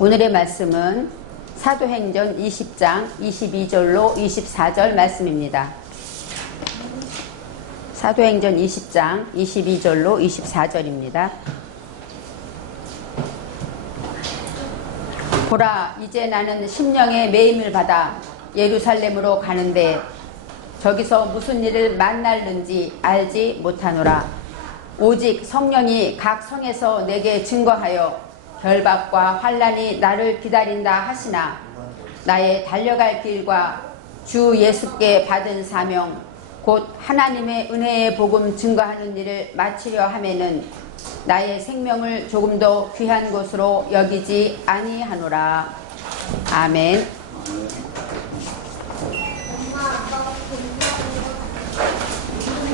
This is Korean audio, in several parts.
오늘의 말씀은 사도행전 20장 22절로 24절 말씀입니다. 사도행전 20장 22절로 24절입니다. 보라, 이제 나는 심령의 매임을 받아 예루살렘으로 가는데 저기서 무슨 일을 만날는지 알지 못하노라. 오직 성령이 각 성에서 내게 증거하여 결박과 환난이 나를 기다린다 하시나 나의 달려갈 길과 주 예수께 받은 사명 곧 하나님의 은혜의 복음 증거하는 일을 마치려 하면은 나의 생명을 조금 더 귀한 것으로 여기지 아니하노라. 아멘.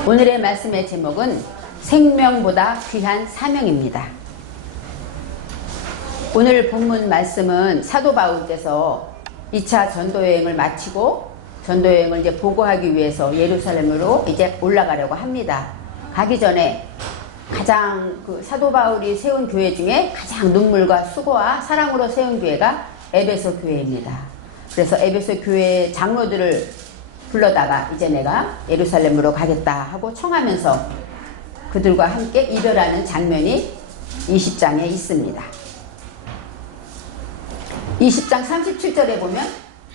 오늘의 말씀의 제목은 생명보다 귀한 사명입니다. 오늘 본문 말씀은 사도 바울께서 2차 전도여행을 마치고 전도여행을 이제 보고하기 위해서 예루살렘으로 이제 올라가려고 합니다. 가기 전에 가장 사도 바울이 세운 교회 중에 가장 눈물과 수고와 사랑으로 세운 교회가 에베소 교회입니다. 그래서 에베소 교회 장로들을 불러다가 이제 내가 예루살렘으로 가겠다 하고 청하면서 그들과 함께 이별하는 장면이 20장에 있습니다. 20장 37절에 보면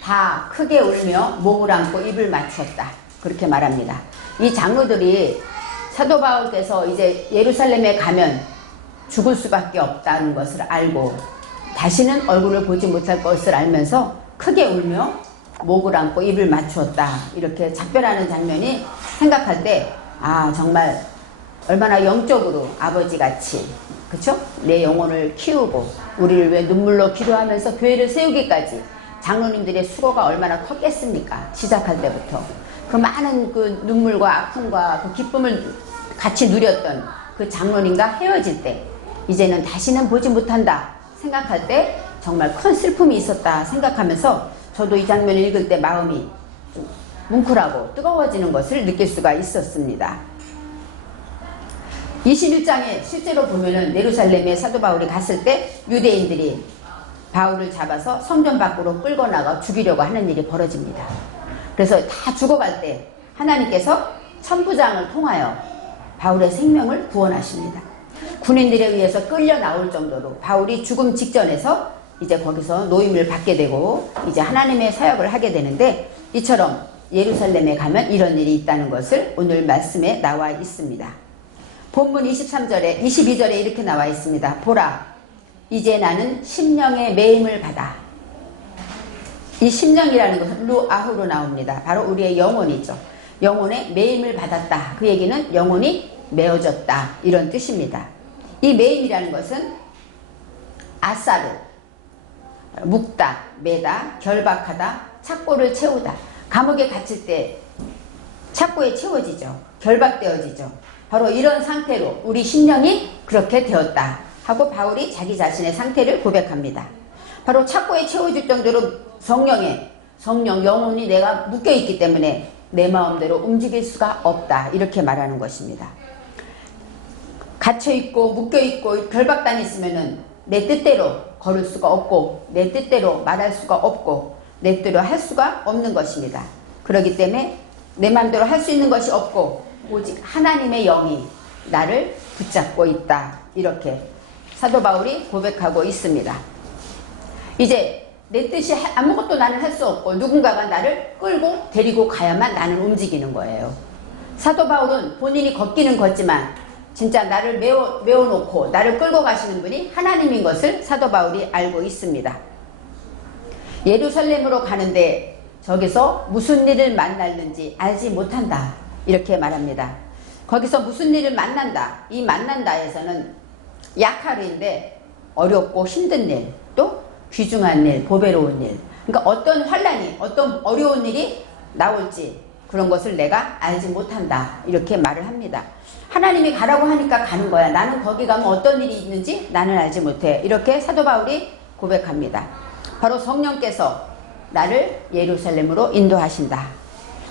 다 크게 울며 목을 안고 입을 맞추었다. 그렇게 말합니다. 이 장로들이 사도 바울께서 이제 예루살렘에 가면 죽을 수밖에 없다는 것을 알고 다시는 얼굴을 보지 못할 것을 알면서 크게 울며 목을 안고 입을 맞추었다. 이렇게 작별하는 장면이 생각할 때 정말 얼마나 영적으로 아버지같이 그쵸? 내 영혼을 키우고 우리를 왜 눈물로 기도하면서 교회를 세우기까지 장로님들의 수고가 얼마나 컸겠습니까? 시작할 때부터 그 많은 그 눈물과 아픔과 그 기쁨을 같이 누렸던 그 장로님과 헤어질 때 이제는 다시는 보지 못한다 생각할 때 정말 큰 슬픔이 있었다 생각하면서 저도 이 장면을 읽을 때 마음이 좀 뭉클하고 뜨거워지는 것을 느낄 수가 있었습니다. 21장에 실제로 보면은 예루살렘에 사도 바울이 갔을 때 유대인들이 바울을 잡아서 성전 밖으로 끌고 나가 죽이려고 하는 일이 벌어집니다. 그래서 다 죽어갈 때 하나님께서 천부장을 통하여 바울의 생명을 구원하십니다. 군인들에 의해서 끌려 나올 정도로 바울이 죽음 직전에서 이제 거기서 노임을 받게 되고 이제 하나님의 사역을 하게 되는데 이처럼 예루살렘에 가면 이런 일이 있다는 것을 오늘 말씀에 나와 있습니다. 본문 23절에 22절에 이렇게 나와 있습니다. 보라, 이제 나는 심령의 매임을 받아. 이 심령이라는 것은 루아후로 나옵니다. 바로 우리의 영혼이죠. 영혼의 매임을 받았다. 그 얘기는 영혼이 메어졌다. 이런 뜻입니다. 이 매임이라는 것은 아사르, 묶다, 매다, 결박하다, 착고를 채우다. 감옥에 갇힐 때 착고에 채워지죠. 결박되어지죠. 바로 이런 상태로 우리 심령이 그렇게 되었다 하고 바울이 자기 자신의 상태를 고백합니다. 바로 착고에 채워질 정도로 성령 영혼이 내가 묶여있기 때문에 내 마음대로 움직일 수가 없다 이렇게 말하는 것입니다. 갇혀있고 묶여있고 결박당했으면은 내 뜻대로 걸을 수가 없고 내 뜻대로 말할 수가 없고 내 뜻대로 할 수가 없는 것입니다. 그렇기 때문에 내 마음대로 할 수 있는 것이 없고 오직 하나님의 영이 나를 붙잡고 있다. 이렇게 사도 바울이 고백하고 있습니다. 이제 내 뜻이 아무것도 나는 할 수 없고 누군가가 나를 끌고 데리고 가야만 나는 움직이는 거예요. 사도 바울은 본인이 걷기는 걷지만 진짜 나를 메워놓고 나를 끌고 가시는 분이 하나님인 것을 사도 바울이 알고 있습니다. 예루살렘으로 가는데 저기서 무슨 일을 만날는지 알지 못한다. 이렇게 말합니다. 거기서 무슨 일을 만난다. 이 만난다에서는 약하루인데 어렵고 힘든 일, 또 귀중한 일, 보배로운 일. 그러니까 어떤 환난이, 어떤 어려운 일이 나올지 그런 것을 내가 알지 못한다. 이렇게 말을 합니다. 하나님이 가라고 하니까 가는 거야. 나는 거기 가면 어떤 일이 있는지 나는 알지 못해. 이렇게 사도 바울이 고백합니다. 바로 성령께서 나를 예루살렘으로 인도하신다.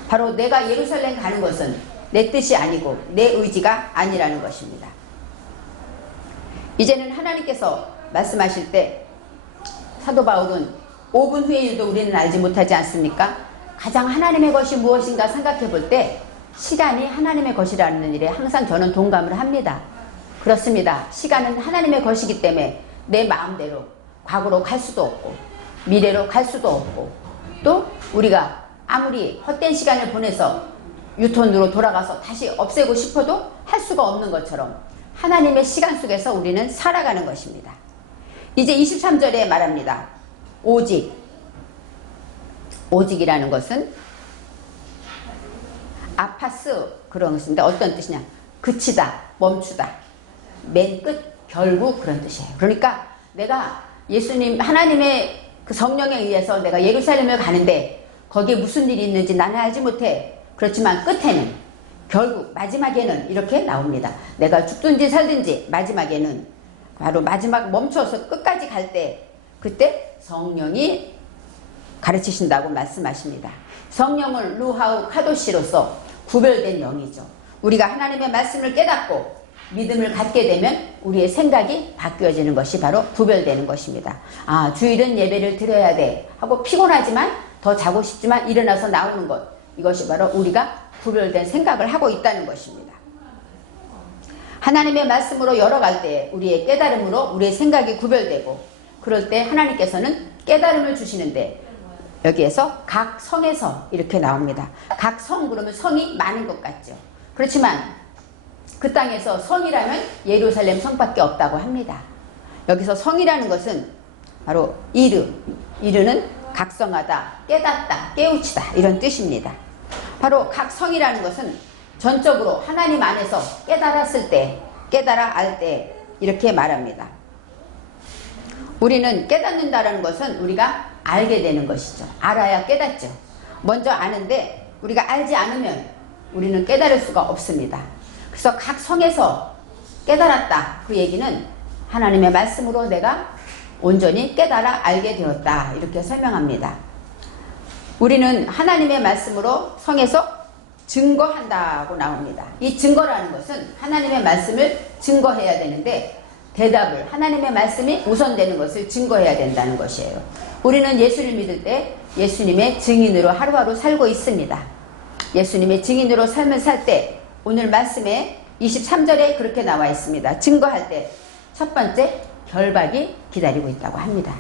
바로 내가 예루살렘 가는 것은 내 뜻이 아니고 내 의지가 아니라는 것입니다. 이제는 하나님께서 말씀하실 때 사도 바울은 5분 후의 일도 우리는 알지 못하지 않습니까? 가장 하나님의 것이 무엇인가 생각해 볼 때 시간이 하나님의 것이라는 일에 항상 저는 동감을 합니다. 그렇습니다. 시간은 하나님의 것이기 때문에 내 마음대로 과거로 갈 수도 없고 미래로 갈 수도 없고 또 우리가 아무리 헛된 시간을 보내서 유턴으로 돌아가서 다시 없애고 싶어도 할 수가 없는 것처럼 하나님의 시간 속에서 우리는 살아가는 것입니다. 이제 23절에 말합니다. 오직이라는 것은 아파스 그런 것인데 어떤 뜻이냐? 그치다, 멈추다, 맨 끝, 결국 그런 뜻이에요. 그러니까 내가 예수님, 하나님의 그 성령에 의해서 내가 예루살렘을 가는데 거기에 무슨 일이 있는지 나는 알지 못해. 그렇지만 끝에는 결국 마지막에는 이렇게 나옵니다. 내가 죽든지 살든지 마지막에는 바로 마지막 멈춰서 끝까지 갈 때 그때 성령이 가르치신다고 말씀하십니다. 성령은 루하우 카도시로서 구별된 영이죠. 우리가 하나님의 말씀을 깨닫고 믿음을 갖게 되면 우리의 생각이 바뀌어지는 것이 바로 구별되는 것입니다. 아, 주일은 예배를 드려야 돼 하고 피곤하지만 더 자고 싶지만 일어나서 나오는 것, 이것이 바로 우리가 구별된 생각을 하고 있다는 것입니다. 하나님의 말씀으로 열어갈 때 우리의 깨달음으로 우리의 생각이 구별되고 그럴 때 하나님께서는 깨달음을 주시는데 여기에서 각 성에서 이렇게 나옵니다. 각 성 그러면 성이 많은 것 같죠. 그렇지만 그 땅에서 성이라면 예루살렘 성밖에 없다고 합니다. 여기서 성이라는 것은 바로 이르는 각성하다, 깨닫다, 깨우치다 이런 뜻입니다. 바로 각 성이라는 것은 전적으로 하나님 안에서 깨달았을 때, 깨달아 알 때 이렇게 말합니다. 우리는 깨닫는다라는 것은 우리가 알게 되는 것이죠. 알아야 깨닫죠. 먼저 아는데 우리가 알지 않으면 우리는 깨달을 수가 없습니다. 그래서 각 성에서 깨달았다. 그 얘기는 하나님의 말씀으로 내가 온전히 깨달아 알게 되었다. 이렇게 설명합니다. 우리는 하나님의 말씀으로 성에서 증거한다고 나옵니다. 이 증거라는 것은 하나님의 말씀을 증거해야 되는데 대답을 하나님의 말씀이 우선되는 것을 증거해야 된다는 것이에요. 우리는 예수를 믿을 때 예수님의 증인으로 하루하루 살고 있습니다. 예수님의 증인으로 삶을 살 때 오늘 말씀에 23절에 그렇게 나와 있습니다. 증거할 때 첫 번째 결박이 기다리고 있다고 합니다.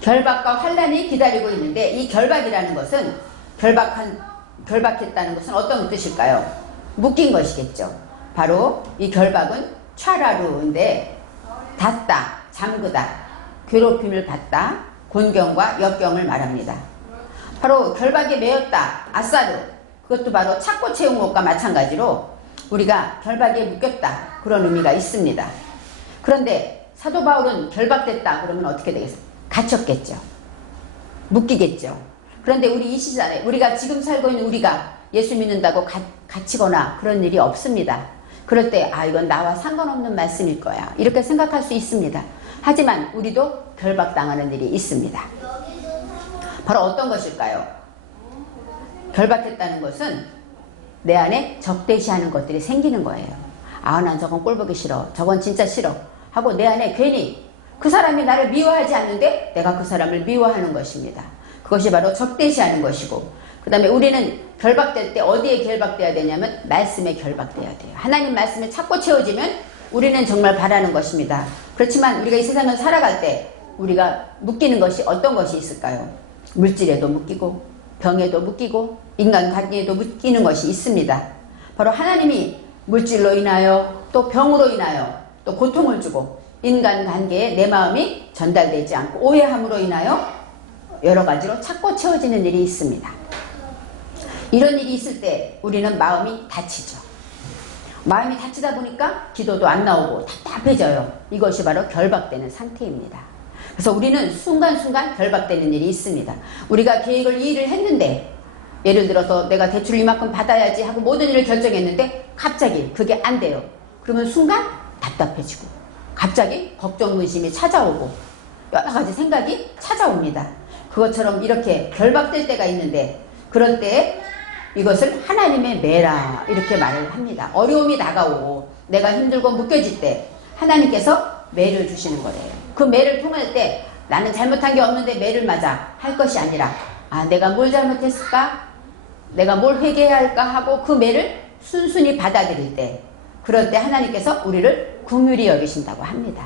결박과 환난이 기다리고 있는데 이 결박이라는 것은 결박했다는 것은 어떤 뜻일까요? 묶인 것이겠죠. 바로 이 결박은 촤라루인데 닫다, 잠그다, 괴롭힘을 받다, 곤경과 역경을 말합니다. 바로 결박에 매였다, 아사르, 그것도 바로 찾고 채운 것과 마찬가지로 우리가 결박에 묶였다 그런 의미가 있습니다. 그런데 사도 바울은 결박됐다 그러면 어떻게 되겠어요? 갇혔겠죠. 묶이겠죠. 그런데 우리 이 시절에 우리가 지금 살고 있는 우리가 예수 믿는다고 갇히거나 그런 일이 없습니다. 그럴 때 이건 나와 상관없는 말씀일 거야 이렇게 생각할 수 있습니다. 하지만 우리도 결박당하는 일이 있습니다. 바로 어떤 것일까요? 결박했다는 것은 내 안에 적대시하는 것들이 생기는 거예요. 난 저건 꼴보기 싫어, 저건 진짜 싫어 하고 내 안에 괜히 그 사람이 나를 미워하지 않는데 내가 그 사람을 미워하는 것입니다. 그것이 바로 적대시하는 것이고, 그 다음에 우리는 결박될 때 어디에 결박돼야 되냐면 말씀에 결박돼야 돼요. 하나님 말씀에 찾고 채워지면 우리는 정말 바라는 것입니다. 그렇지만 우리가 이 세상을 살아갈 때 우리가 묶이는 것이 어떤 것이 있을까요? 물질에도 묶이고 병에도 묶이고 인간관계에도 묶이는 것이 있습니다. 바로 하나님이 물질로 인하여 또 병으로 인하여 또 고통을 주고 인간관계에 내 마음이 전달되지 않고 오해함으로 인하여 여러 가지로 찾고 채워지는 일이 있습니다. 이런 일이 있을 때 우리는 마음이 다치죠. 마음이 다치다 보니까 기도도 안 나오고 답답해져요. 이것이 바로 결박되는 상태입니다. 그래서 우리는 순간순간 결박되는 일이 있습니다. 우리가 계획을 이 일을 했는데 예를 들어서 내가 대출을 이만큼 받아야지 하고 모든 일을 결정했는데 갑자기 그게 안 돼요. 그러면 순간 답답해지고 갑자기 걱정 근심이 찾아오고 여러 가지 생각이 찾아옵니다. 그것처럼 이렇게 결박될 때가 있는데 그럴 때 이것을 하나님의 매라 이렇게 말을 합니다. 어려움이 다가오고 내가 힘들고 묶여질 때 하나님께서 매를 주시는 거래요. 그 매를 통할 때 나는 잘못한 게 없는데 매를 맞아 할 것이 아니라 아 내가 뭘 잘못했을까? 내가 뭘 회개해야 할까 하고 그 매를 순순히 받아들일 때 그럴 때 하나님께서 우리를 긍휼히 여기신다고 합니다.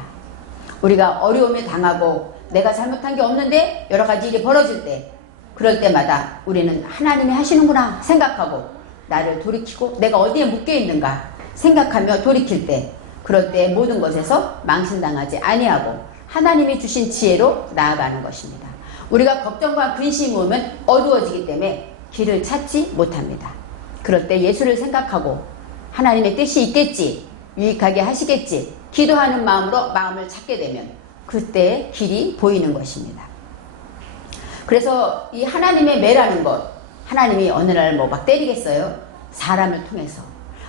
우리가 어려움에 당하고 내가 잘못한 게 없는데 여러 가지 일이 벌어질 때 그럴 때마다 우리는 하나님이 하시는구나 생각하고 나를 돌이키고 내가 어디에 묶여 있는가 생각하며 돌이킬 때 그럴 때 모든 것에서 망신당하지 아니하고 하나님이 주신 지혜로 나아가는 것입니다. 우리가 걱정과 근심이 오면 어두워지기 때문에 길을 찾지 못합니다. 그럴 때 예수를 생각하고 하나님의 뜻이 있겠지, 유익하게 하시겠지 기도하는 마음으로 마음을 찾게 되면 그때 길이 보이는 것입니다. 그래서 이 하나님의 매라는 것, 하나님이 어느 날 뭐 막 때리겠어요? 사람을 통해서.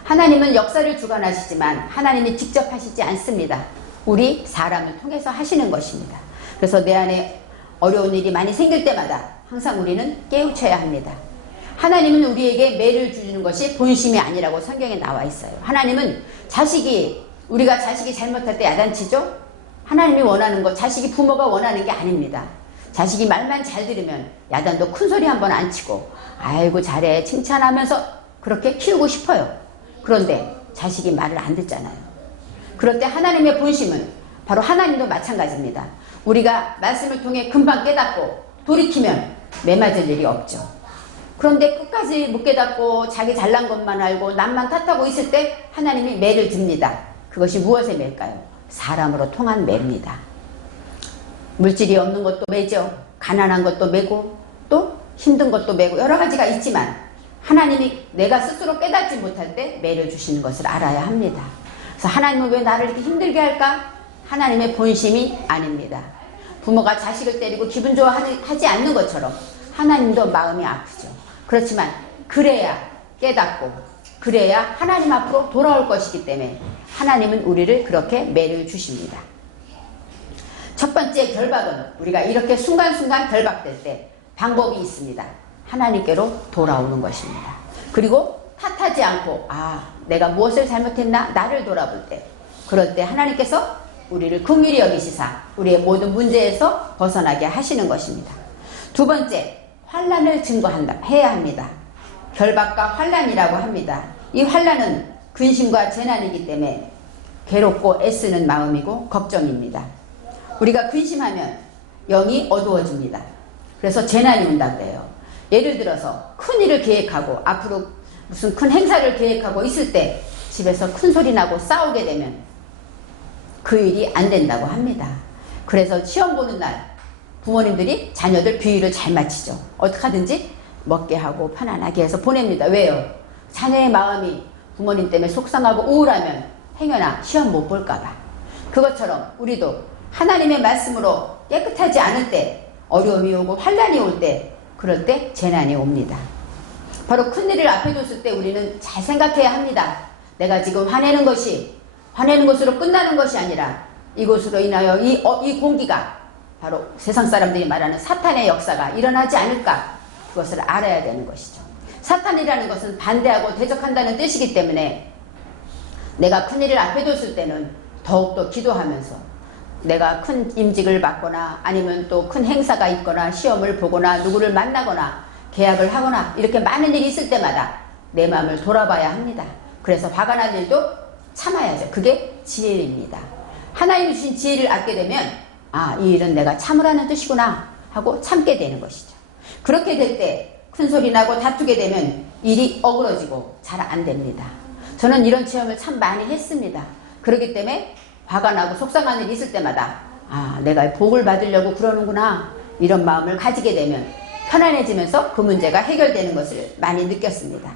하나님은 역사를 주관하시지만 하나님이 직접 하시지 않습니다. 우리 사람을 통해서 하시는 것입니다. 그래서 내 안에 어려운 일이 많이 생길 때마다 항상 우리는 깨우쳐야 합니다. 하나님은 우리에게 매를 주는 것이 본심이 아니라고 성경에 나와 있어요. 하나님은 우리가 자식이 잘못할 때 야단치죠? 하나님이 원하는 것, 자식이 부모가 원하는 게 아닙니다. 자식이 말만 잘 들으면 야단도 큰 소리 한번 안 치고 아이고 잘해 칭찬하면서 그렇게 키우고 싶어요. 그런데 자식이 말을 안 듣잖아요. 그럴 때 하나님의 본심은 바로 하나님도 마찬가지입니다. 우리가 말씀을 통해 금방 깨닫고 돌이키면 매맞을 일이 없죠. 그런데 끝까지 못 깨닫고 자기 잘난 것만 알고 남만 탓하고 있을 때 하나님이 매를 듭니다. 그것이 무엇의 매일까요? 사람으로 통한 매입니다. 물질이 없는 것도 매죠. 가난한 것도 매고 또 힘든 것도 매고 여러 가지가 있지만 하나님이 내가 스스로 깨닫지 못할 때 매를 주시는 것을 알아야 합니다. 그래서 하나님은 왜 나를 이렇게 힘들게 할까? 하나님의 본심이 아닙니다. 부모가 자식을 때리고 기분 좋아하지 않는 것처럼 하나님도 마음이 아프죠. 그렇지만 그래야 깨닫고 그래야 하나님 앞으로 돌아올 것이기 때문에 하나님은 우리를 그렇게 매를 주십니다. 첫 번째 결박은 우리가 이렇게 순간순간 결박될 때 방법이 있습니다. 하나님께로 돌아오는 것입니다. 그리고 탓하지 않고 내가 무엇을 잘못했나 나를 돌아볼 때 그럴 때 하나님께서 우리를 긍휼히 여기시사 우리의 모든 문제에서 벗어나게 하시는 것입니다. 두 번째, 환난을 해야 합니다. 결박과 환난이라고 합니다. 이 환난은 근심과 재난이기 때문에 괴롭고 애쓰는 마음이고 걱정입니다. 우리가 근심하면 영이 어두워집니다. 그래서 재난이 온다 그래요. 예를 들어서 큰 일을 계획하고 앞으로 무슨 큰 행사를 계획하고 있을 때 집에서 큰 소리 나고 싸우게 되면 그 일이 안 된다고 합니다. 그래서 시험 보는 날 부모님들이 자녀들 비위를 잘 맞추죠. 어떻게 하든지 먹게 하고 편안하게 해서 보냅니다. 왜요? 자녀의 마음이 부모님 때문에 속상하고 우울하면 행여나 시험 못 볼까 봐. 그것처럼 우리도 하나님의 말씀으로 깨끗하지 않을 때 어려움이 오고 환난이 올 때 그럴 때 재난이 옵니다. 바로 큰일을 앞에 뒀을 때 우리는 잘 생각해야 합니다. 내가 지금 화내는 것으로 끝나는 것이 아니라 이것으로 인하여 이 공기가 바로 세상 사람들이 말하는 사탄의 역사가 일어나지 않을까 그것을 알아야 되는 것이죠. 사탄이라는 것은 반대하고 대적한다는 뜻이기 때문에 내가 큰일을 앞에 뒀을 때는 더욱더 기도하면서 내가 큰 임직을 받거나 아니면 또 큰 행사가 있거나 시험을 보거나 누구를 만나거나 계약을 하거나 이렇게 많은 일이 있을 때마다 내 마음을 돌아봐야 합니다. 그래서 화가 날 일도 참아야죠. 그게 지혜입니다. 하나님이 주신 지혜를 얻게 되면 이 일은 내가 참으라는 뜻이구나 하고 참게 되는 것이죠. 그렇게 될 때 큰 소리 나고 다투게 되면 일이 어그러지고 잘 안 됩니다. 저는 이런 체험을 참 많이 했습니다. 그렇기 때문에 화가 나고 속상한 일이 있을 때마다 내가 복을 받으려고 그러는구나 이런 마음을 가지게 되면 편안해지면서 그 문제가 해결되는 것을 많이 느꼈습니다.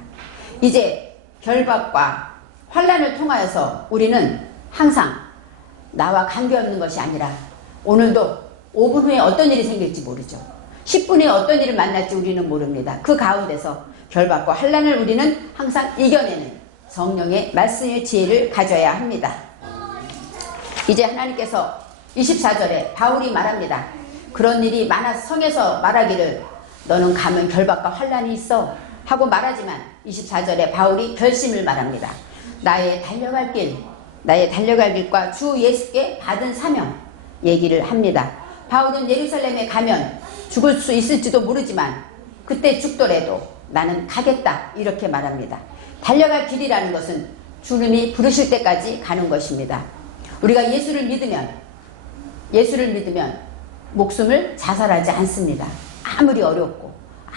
이제 결박과 환난을 통하여서 우리는 항상 나와 관계없는 것이 아니라 오늘도 5분 후에 어떤 일이 생길지 모르죠. 10분 후에 어떤 일을 만날지 우리는 모릅니다. 그 가운데서 결박과 환난을 우리는 항상 이겨내는 성령의 말씀의 지혜를 가져야 합니다. 이제 하나님께서 24절에 바울이 말합니다. 그런 일이 많아서 성에서 말하기를 너는 가면 결박과 환난이 있어 하고 말하지만 24절에 바울이 결심을 말합니다. 나의 달려갈 길과 주 예수께 받은 사명 얘기를 합니다. 바울은 예루살렘에 가면 죽을 수 있을지도 모르지만 그때 죽더라도 나는 가겠다 이렇게 말합니다. 달려갈 길이라는 것은 주님이 부르실 때까지 가는 것입니다. 우리가 예수를 믿으면 목숨을 자살하지 않습니다. 아무리 어렵고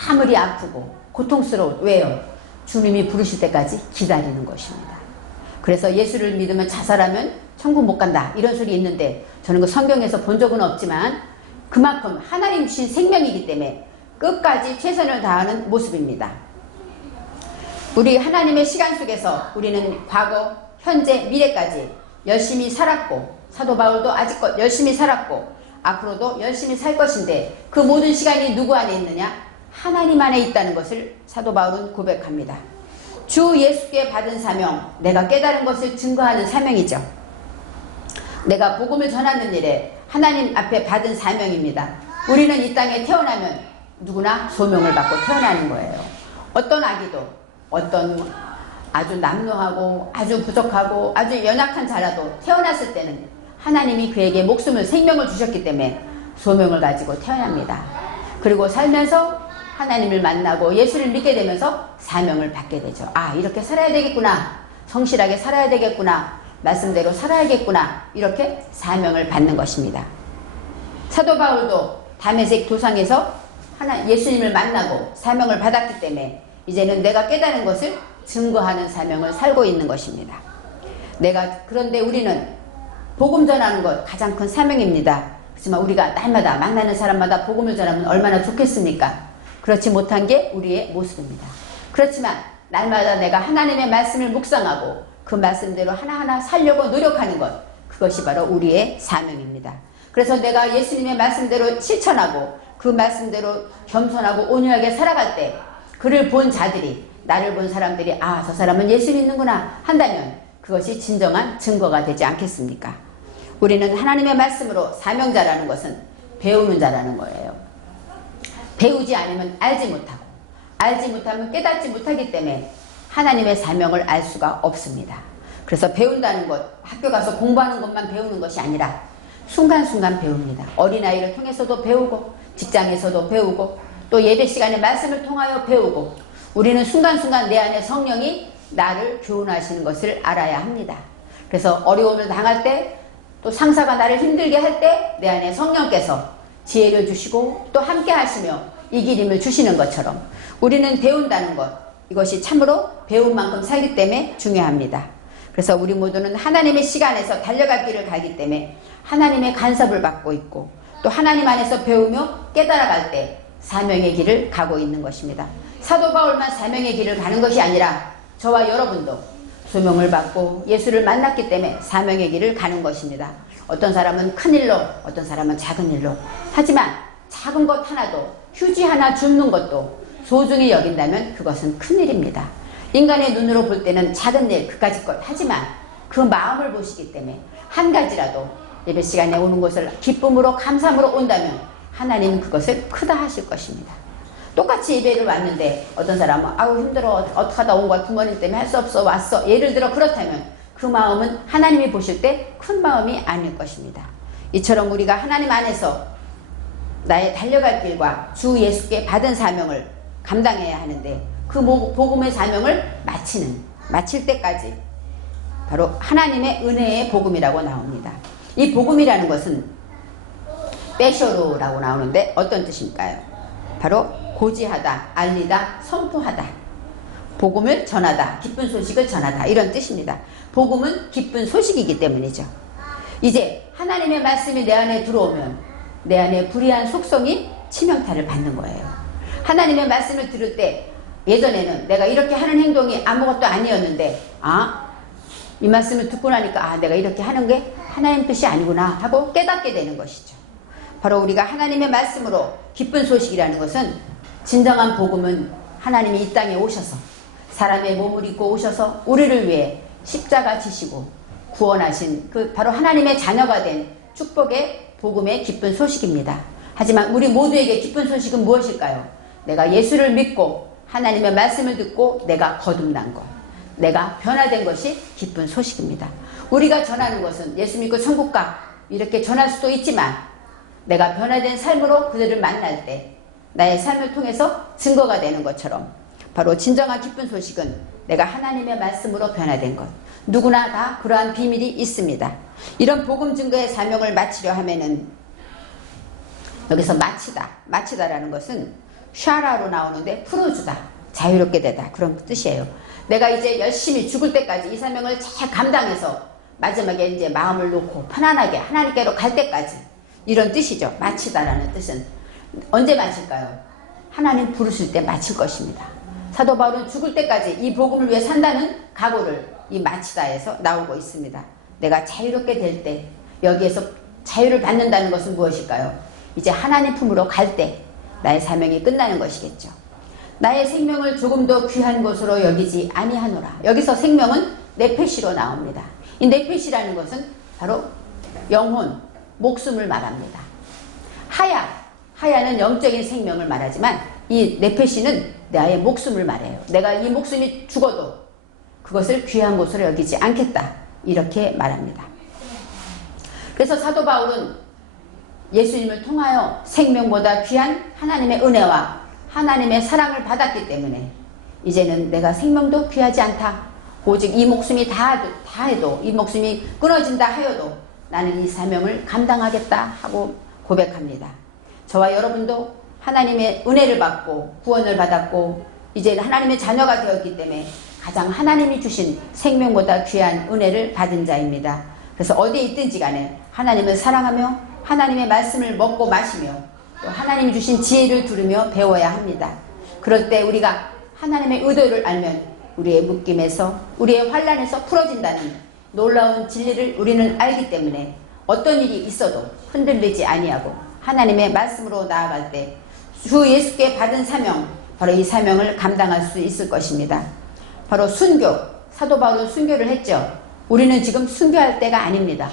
아무리 아프고 고통스러워. 왜요? 주님이 부르실 때까지 기다리는 것입니다. 그래서 예수를 믿으면 자살하면 천국 못 간다 이런 소리 있는데 저는 그 성경에서 본 적은 없지만 그만큼 하나님 주신 생명이기 때문에 끝까지 최선을 다하는 모습입니다. 우리 하나님의 시간 속에서 우리는 과거, 현재, 미래까지 열심히 살았고 사도 바울도 아직껏 열심히 살았고 앞으로도 열심히 살 것인데 그 모든 시간이 누구 안에 있느냐? 하나님 안에 있다는 것을 사도 바울은 고백합니다. 주 예수께 받은 사명, 내가 깨달은 것을 증거하는 사명이죠. 내가 복음을 전하는 일에 하나님 앞에 받은 사명입니다. 우리는 이 땅에 태어나면 누구나 소명을 받고 태어나는 거예요. 어떤 아기도 어떤 아주 남루하고 아주 부족하고 아주 연약한 자라도 태어났을 때는 하나님이 그에게 목숨을 생명을 주셨기 때문에 소명을 가지고 태어납니다. 그리고 살면서 하나님을 만나고 예수를 믿게 되면서 사명을 받게 되죠. 아, 이렇게 살아야 되겠구나. 성실하게 살아야 되겠구나. 말씀대로 살아야겠구나. 이렇게 사명을 받는 것입니다. 사도 바울도 다메섹 도상에서 예수님을 만나고 사명을 받았기 때문에 이제는 내가 깨달은 것을 증거하는 사명을 살고 있는 것입니다. 그런데 우리는 복음 전하는 것 가장 큰 사명입니다. 하지만 우리가 날마다 만나는 사람마다 복음을 전하면 얼마나 좋겠습니까? 그렇지 못한 게 우리의 모습입니다. 그렇지만 날마다 내가 하나님의 말씀을 묵상하고 그 말씀대로 하나하나 살려고 노력하는 것, 그것이 바로 우리의 사명입니다. 그래서 내가 예수님의 말씀대로 실천하고 그 말씀대로 겸손하고 온유하게 살아갈 때 그를 본 자들이, 나를 본 사람들이 아, 저 사람은 예수 믿는구나 한다면 그것이 진정한 증거가 되지 않겠습니까? 우리는 하나님의 말씀으로 사명자라는 것은 배우는 자라는 거예요. 배우지 않으면 알지 못하고 알지 못하면 깨닫지 못하기 때문에 하나님의 사명을 알 수가 없습니다. 그래서 배운다는 것, 학교 가서 공부하는 것만 배우는 것이 아니라 순간순간 배웁니다. 어린아이를 통해서도 배우고 직장에서도 배우고 또 예배 시간에 말씀을 통하여 배우고 우리는 순간순간 내 안에 성령이 나를 교훈하시는 것을 알아야 합니다. 그래서 어려움을 당할 때 또 상사가 나를 힘들게 할 때 내 안에 성령께서 지혜를 주시고 또 함께 하시며 이기림을 주시는 것처럼 우리는 배운다는 것, 이것이 참으로 배운 만큼 살기 때문에 중요합니다. 그래서 우리 모두는 하나님의 시간에서 달려갈 길을 가기 때문에 하나님의 간섭을 받고 있고 또 하나님 안에서 배우며 깨달아갈 때 사명의 길을 가고 있는 것입니다. 사도 바울만 사명의 길을 가는 것이 아니라 저와 여러분도 소명을 받고 예수를 만났기 때문에 사명의 길을 가는 것입니다. 어떤 사람은 큰 일로, 어떤 사람은 작은 일로. 하지만 작은 것 하나도, 휴지 하나 줍는 것도 소중히 여긴다면 그것은 큰 일입니다. 인간의 눈으로 볼 때는 작은 일, 그까짓 것 하지만 그 마음을 보시기 때문에 한 가지라도 예배 시간에 오는 것을 기쁨으로 감사함으로 온다면 하나님은 그것을 크다 하실 것입니다. 똑같이 예배를 왔는데 어떤 사람은 아우 힘들어 어떡하다 온 거야 부모님 때문에 할 수 없어 왔어 예를 들어 그렇다면 그 마음은 하나님이 보실 때 큰 마음이 아닐 것입니다. 이처럼 우리가 하나님 안에서 나의 달려갈 길과 주 예수께 받은 사명을 감당해야 하는데 그 복음의 사명을 마칠 때까지 바로 하나님의 은혜의 복음이라고 나옵니다. 이 복음이라는 것은 베쇼로라고 나오는데 어떤 뜻일까요? 바로 고지하다, 알리다, 선포하다, 복음을 전하다, 기쁜 소식을 전하다 이런 뜻입니다. 복음은 기쁜 소식이기 때문이죠. 이제 하나님의 말씀이 내 안에 들어오면 내 안에 불의한 속성이 치명타를 받는 거예요. 하나님의 말씀을 들을 때 예전에는 내가 이렇게 하는 행동이 아무것도 아니었는데 이 말씀을 듣고 나니까 내가 이렇게 하는 게 하나님 뜻이 아니구나 하고 깨닫게 되는 것이죠. 바로 우리가 하나님의 말씀으로 기쁜 소식이라는 것은 진정한 복음은 하나님이 이 땅에 오셔서 사람의 몸을 입고 오셔서 우리를 위해 십자가 지시고 구원하신 그 바로 하나님의 자녀가 된 축복의 복음의 기쁜 소식입니다. 하지만 우리 모두에게 기쁜 소식은 무엇일까요? 내가 예수를 믿고 하나님의 말씀을 듣고 내가 거듭난 것, 내가 변화된 것이 기쁜 소식입니다. 우리가 전하는 것은 예수 믿고 천국 가, 이렇게 전할 수도 있지만 내가 변화된 삶으로 그들을 만날 때 나의 삶을 통해서 증거가 되는 것처럼 바로 진정한 기쁜 소식은 내가 하나님의 말씀으로 변화된 것. 누구나 다 그러한 비밀이 있습니다. 이런 복음 증거의 사명을 마치려 하면은 여기서 마치다라는 것은 샤라로 나오는데 풀어주다, 자유롭게 되다 그런 뜻이에요. 내가 이제 열심히 죽을 때까지 이 사명을 잘 감당해서 마지막에 이제 마음을 놓고 편안하게 하나님께로 갈 때까지 이런 뜻이죠. 마치다라는 뜻은 언제 마칠까요? 하나님 부르실 때 마칠 것입니다. 사도 바울은 죽을 때까지 이 복음을 위해 산다는 각오를 이 마치다에서 나오고 있습니다. 내가 자유롭게 될 때 여기에서 자유를 받는다는 것은 무엇일까요? 이제 하나님 품으로 갈 때 나의 사명이 끝나는 것이겠죠. 나의 생명을 조금 더 귀한 것으로 여기지 아니하노라. 여기서 생명은 네페시로 나옵니다. 이 네페시라는 것은 바로 영혼, 목숨을 말합니다. 하야는 영적인 생명을 말하지만 이 네페시는 나의 목숨을 말해요. 내가 이 목숨이 죽어도 그것을 귀한 것으로 여기지 않겠다. 이렇게 말합니다. 그래서 사도 바울은 예수님을 통하여 생명보다 귀한 하나님의 은혜와 하나님의 사랑을 받았기 때문에 이제는 내가 생명도 귀하지 않다. 오직 이 목숨이 다 해도 이 목숨이 끊어진다 하여도 나는 이 사명을 감당하겠다 하고 고백합니다. 저와 여러분도 하나님의 은혜를 받고 구원을 받았고 이제는 하나님의 자녀가 되었기 때문에 가장 하나님이 주신 생명보다 귀한 은혜를 받은 자입니다. 그래서 어디에 있든지 간에 하나님을 사랑하며 하나님의 말씀을 먹고 마시며 또 하나님이 주신 지혜를 들으며 배워야 합니다. 그럴 때 우리가 하나님의 의도를 알면 우리의 묶임에서 우리의 환난에서 풀어진다는 놀라운 진리를 우리는 알기 때문에 어떤 일이 있어도 흔들리지 아니하고 하나님의 말씀으로 나아갈 때 주 예수께 받은 사명, 바로 이 사명을 감당할 수 있을 것입니다. 바로 순교, 사도 바울은 순교를 했죠. 우리는 지금 순교할 때가 아닙니다.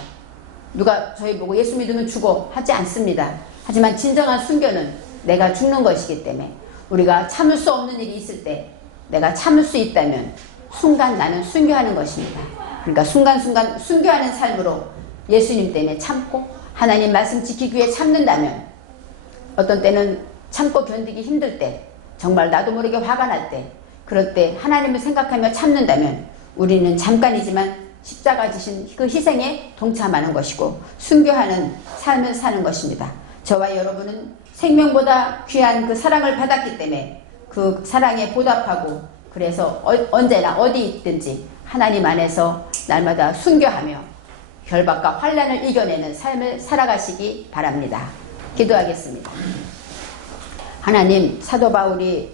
누가 저희 보고 예수 믿으면 죽어 하지 않습니다. 하지만 진정한 순교는 내가 죽는 것이기 때문에 우리가 참을 수 없는 일이 있을 때 내가 참을 수 있다면 순간 나는 순교하는 것입니다. 그러니까 순간순간 순교하는 삶으로 예수님 때문에 참고 하나님 말씀 지키기 위해 참는다면 어떤 때는 참고 견디기 힘들 때 정말 나도 모르게 화가 날 때 그럴 때 하나님을 생각하며 참는다면 우리는 잠깐이지만 십자가 지신 그 희생에 동참하는 것이고 순교하는 삶을 사는 것입니다. 저와 여러분은 생명보다 귀한 그 사랑을 받았기 때문에 그 사랑에 보답하고 그래서 언제나 어디 있든지 하나님 안에서 날마다 순교하며 결박과 환난을 이겨내는 삶을 살아가시기 바랍니다. 기도하겠습니다. 하나님, 사도 바울이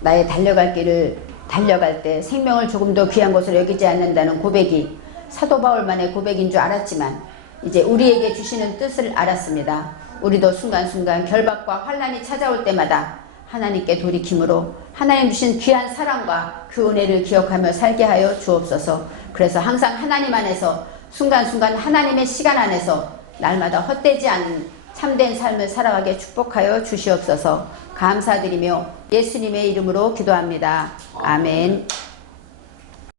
나의 달려갈 길을 달려갈 때 생명을 조금 더 귀한 것으로 여기지 않는다는 고백이 사도 바울만의 고백인 줄 알았지만 이제 우리에게 주시는 뜻을 알았습니다. 우리도 순간순간 결박과 환난이 찾아올 때마다 하나님께 돌이킴으로 하나님 주신 귀한 사랑과 그 은혜를 기억하며 살게 하여 주옵소서. 그래서 항상 하나님 안에서 순간순간 하나님의 시간 안에서 날마다 헛되지 않은 참된 삶을 살아가게 축복하여 주시옵소서. 감사드리며 예수님의 이름으로 기도합니다. 아멘.